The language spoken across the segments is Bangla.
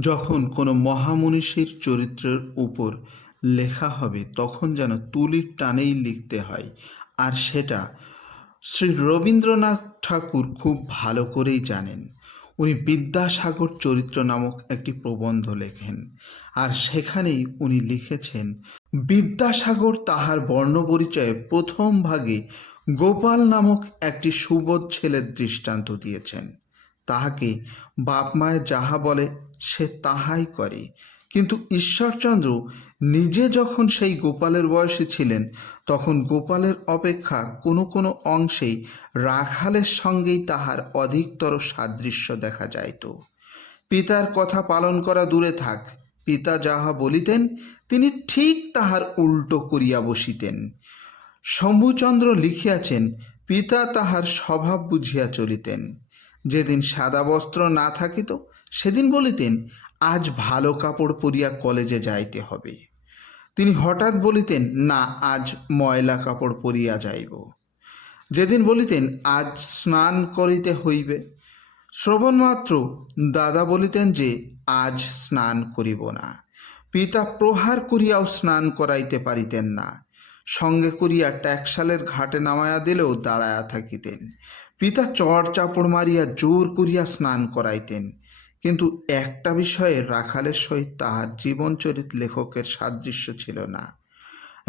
যখন কোনো মহামনীষীর চরিত্রের উপর লেখা হবে তখন যেন তুলির টানেই লিখতে হয়, আর সেটা শ্রী রবীন্দ্রনাথ ঠাকুর খুব ভালো করেই জানেন। উনি বিদ্যাসাগর চরিত্র নামক একটি প্রবন্ধ লেখেন, আর সেখানেই উনি লিখেছেন, বিদ্যাসাগর তাহার বর্ণপরিচয়ে প্রথম ভাগে গোপাল নামক একটি সুবোধ ছেলের দৃষ্টান্ত দিয়েছেন। তাহাকে বাপ মায়ে যাহা বলে সে তাহাই করে, কিন্তু ঈশ্বরচন্দ্র নিজে যখন সেই গোপালের বয়সে ছিলেন তখন গোপালের অপেক্ষা কোনো কোনো অংশেই রাখালের সঙ্গেই তাহার অধিকতর সাদৃশ্য দেখা যাইত। পিতার কথা পালন করা দূরে থাক, পিতা যাহা বলিতেন তিনি ঠিক তাহার উল্টো করিয়া বসিতেন। শম্ভুচন্দ্র লিখিয়াছেন, পিতা তাহার স্বভাব বুঝিয়া চলিতেন। যেদিন সাদা বস্ত্র না থাকিত সেদিন বলিতেন, আজ ভালো কাপড় পরিয়া কলেজে যাইতে হবে। তিনি হঠাৎ বলিতেন, না, আজ ময়লা কাপড় পরিয়া যাইব। যেদিন বলিতেন, আজ স্নান করিতে হইবে, শ্রবণমাত্র দাদা বলিতেন যে আজ স্নান করিব না। পিতা প্রহার করিয়াও স্নান করাইতে পারিতেন না, সঙ্গে করিয়া ট্যাক্সালের ঘাটে নামাইয়া দিলেও দাঁড়াইয়া থাকিতেন। পিতা চড় চাপড় মারিয়া জোর করিয়া স্নান করাইতেন, কিন্তু একটা বিষয়ে রাখালের সহিত তাহার জীবনচরিত লেখকের সাদৃশ্য ছিল না।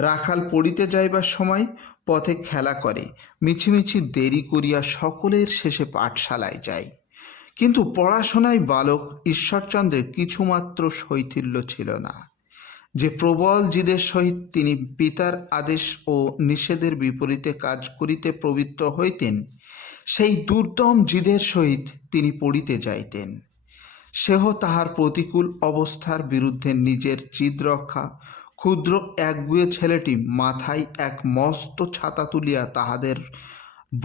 রাখাল পড়িতে যাইবার সময় পথে খেলা করে, মিছিমিছি দেরি করিয়া সকলের শেষে পাঠশালায় যায়, কিন্তু পড়াশোনায় বালক ঈশ্বরচন্দ্রের কিছুমাত্র শৈথিল্য ছিল না। যে প্রবল জিদের সহিত তিনি পিতার আদেশ ও নিষেধের বিপরীতে কাজ করিতে প্রবৃত্ত হইতেন, সেই দুর্দম জিদের সহিত তিনি পড়িতে যাইতেন। সেহ তাহার প্রতিকূল অবস্থার বিরুদ্ধে নিজের জিদ রক্ষা। ক্ষুদ্র একগুয়ে ছেলেটি মাথায় এক মস্ত ছাতা তুলিয়া তাহাদের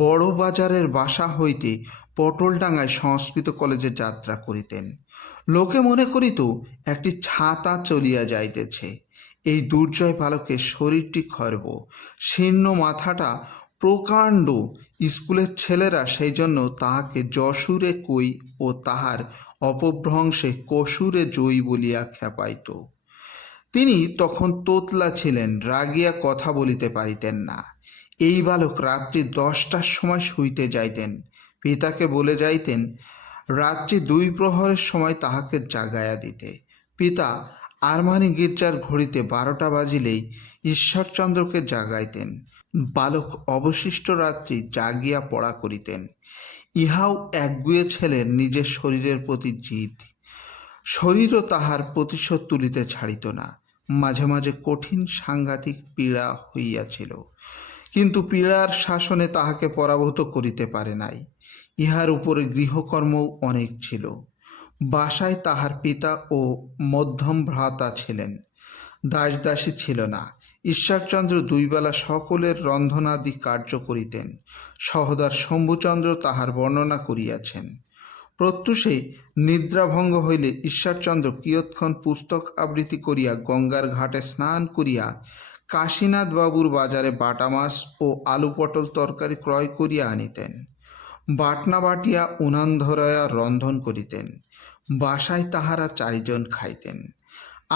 বড় বাজারের বাসা হইতে পটলডাঙ্গায় সংস্কৃত কলেজে যাত্রা করিতেন। লোকে মনে করিত একটি ছাতা চলিয়া যাইতেছে। এই দুর্জয় বালকের শরীরটি খর্ব, শীর্ণ মাথাটা প্রকাণ্ড। স্কুলের ছেলেরা সেই জন্য তাহাকে যশোরে কই ও তাহার অপভ্রংশে কসুরে জয়ী বলিয়া খেপাইত। তিনি তখন তোতলা ছিলেন, রাগিয়া কথা বলিতে পারিতেন না। এই বালক রাত্রি 10টার সময় শুইতে যাইতেন। পিতাকে বলে যাইতেন রাত্রি 2 প্রহরের সময় তাহাকে জাগাইয়া দিতে। পিতা আরমানি গির্জার ঘড়িতে 12টা বাজিলেই ঈশ্বরচন্দ্রকে জাগাইতেন। বালক অবশিষ্ট রাত্রি জাগিয়া পড়া করিতেন। ইহাও একগুয়ে ছেলের নিজের শরীরের প্রতি জিদ। শরীরও তাহার প্রতিশোধ তুলিতে ছাড়িত না। মাঝে মাঝে কঠিন সাংঘাতিক পীড়া হইয়াছিল, কিন্তু পীড়ার শাসনে তাহাকে পরাভূত করিতে পারে নাই। ইহার উপরে গৃহকর্মও অনেক ছিল। বাসায় তাহার পিতা ও মধ্যম ভ্রাতা ছিলেন, দাসদাসী ছিল না। ঈশ্বরচন্দ্র 2 বেলা সকলের রন্ধনাদি কার্য করিতেন। সহোদর শম্ভুচন্দ্র তাহার বর্ণনা করিয়াছেন। প্রত্যুষে নিদ্রাভঙ্গ হইলে ঈশ্বরচন্দ্র কিয়ৎক্ষণ পুস্তক আবৃত্তি করিয়া গঙ্গার ঘাটে স্নান করিয়া কাশীনাথ বাবুর বাজারে বাটা মাছ ও আলু পটল তরকারি ক্রয় করিয়া আনিতেন। বাটনা বাটিয়া উনান ধরাইয়া রন্ধন করিতেন। বাসায় তাহারা 4 জন খাইতেন।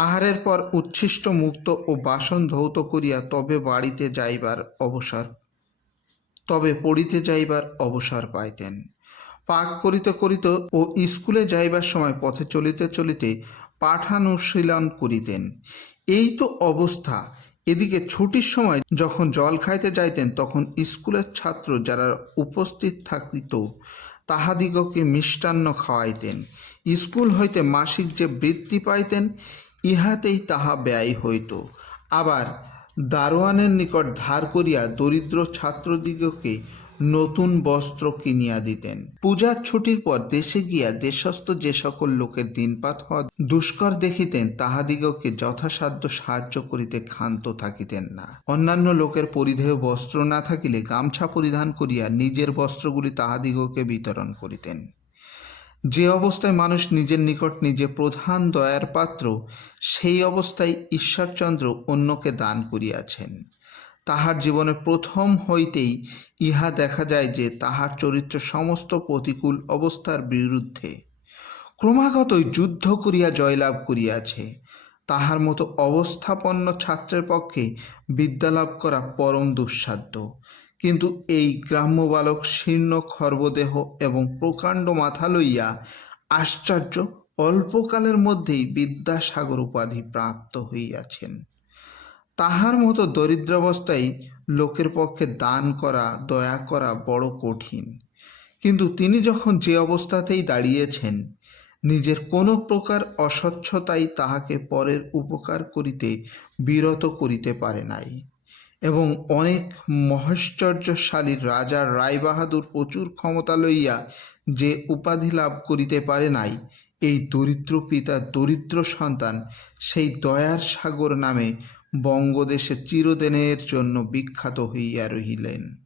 আহারের পর উচ্ছিষ্ট মুক্ত ও বাসন ধৌত করিয়া তবে পড়িতে যাইবার অবসর পাইতেন। পাক করিতে করিতে ও স্কুলে যাইবার সময় পথে চলিতে চলিতে পাঠানুশীলন করিতেন। এই তো অবস্থা। এদিকে ছুটির সময় যখন জল খাইতে যাইতেন তখন স্কুলের ছাত্র যারা উপস্থিত থাকিত তাহাদিগকে মিষ্টান্ন খাওয়াইতেন। স্কুল হইতে মাসিক যে বৃত্তি পাইতেন ইহাতেই তাহা ব্যয় হইত। আবার দারোয়ানের নিকট ধার করিয়া দরিদ্র ছাত্রদিগকে নতুন বস্ত্র কিনিয়া দিতেন। পূজার ছুটির পর দেশে গিয়া দেশস্থ যে সকল লোকের দিনপাত হওয়া দুষ্কর দেখিতেন তাহাদিগকে যথাসাধ্য সাহায্য করিতে ক্ষান্ত থাকিতেন না। অন্যান্য লোকের পরিধেয় বস্ত্র না থাকিলে গামছা পরিধান করিয়া নিজের বস্ত্রগুলি তাহাদিগকে বিতরণ করিতেন। যে অবস্থায় মানুষ নিজের নিকট নিজে প্রধান দয়ার পাত্র, সেই অবস্থায় ঈশ্বরচন্দ্র অন্যকে দান করিয়াছেন। তাহার জীবনে প্রথম হইতেই ইহা দেখা যায় যে তাহার চরিত্র সমস্ত প্রতিকূল অবস্থার বিরুদ্ধে। ক্রমাগতই যুদ্ধ করিয়া জয়লাভ করিয়াছে। তাহার মতো অবস্থাপন্ন ছাত্রের পক্ষে বিদ্যালাভ করা পরম দুঃসাধ্য। কিন্তু এই গ্রাম্য বালক শীর্ণ খর্বদেহ এবং প্রকাণ্ড মাথা লইয়া আশ্চর্য অল্পকালের মধ্যেই বিদ্যাসাগর উপাধি প্রাপ্ত হইয়াছেন। তাহার মতো দরিদ্রাবস্থায় লোকের পক্ষে দান করা, দয়া করা বড় কঠিন। কিন্তু তিনি যখন যে অবস্থাতেই দাঁড়িয়েছেন, নিজের কোনো প্রকার অস্বচ্ছতাই তাহাকে পরের উপকার করিতে বিরত করিতে পারে নাই। এবং অনেক মহৈশ্বর্যশালী রাজা রায়বাহাদুর প্রচুর ক্ষমতা লইয়া যে উপাধি লাভ করিতে পারে নাই, এই দরিদ্র পিতার দরিদ্র সন্তান সেই দয়ার সাগর নামে বঙ্গদেশে চিরদিনের জন্য বিখ্যাত হইয়া রহিলেন।